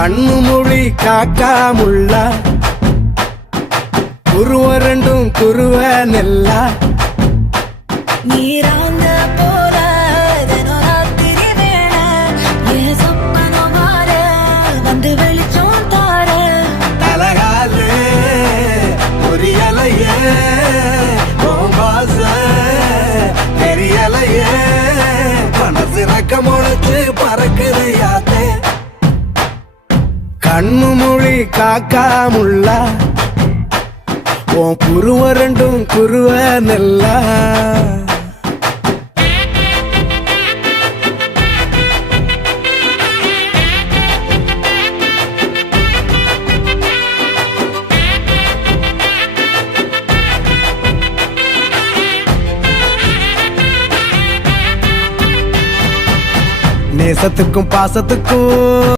கண்ணு மொழி காக்காமுள்ள குருவ ரெண்டும் குருவ நெல்லா நீராங்க போல ராத்திரி வேள என் சொப்பனம் மாற வந்து வெளிச்சம் தார தலகாலே புரியலையே பாச தெரியலையே மனசு ரக்க முளைச்சு பறக்குது யாத்தே கண்ணு மொழி காக்காமுள்ள உன் குருவ ரெண்டும் குருவ நெல்லா நேசத்துக்கும் பாசத்துக்கும்